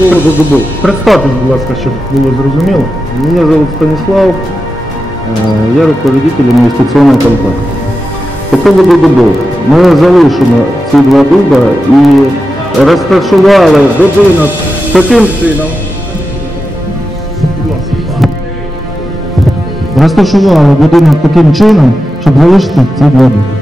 поводу дубов. Представтесь, будь ласка, щоб було зрозуміло. Мене зовут Станіслав, е, я руководитель інвестиційної компанії. По поводу дубов. Ми залишимо ці два дуба і розташували будинок таким чином. Розташували будинок таким чином, щоб залишити ці два дуби.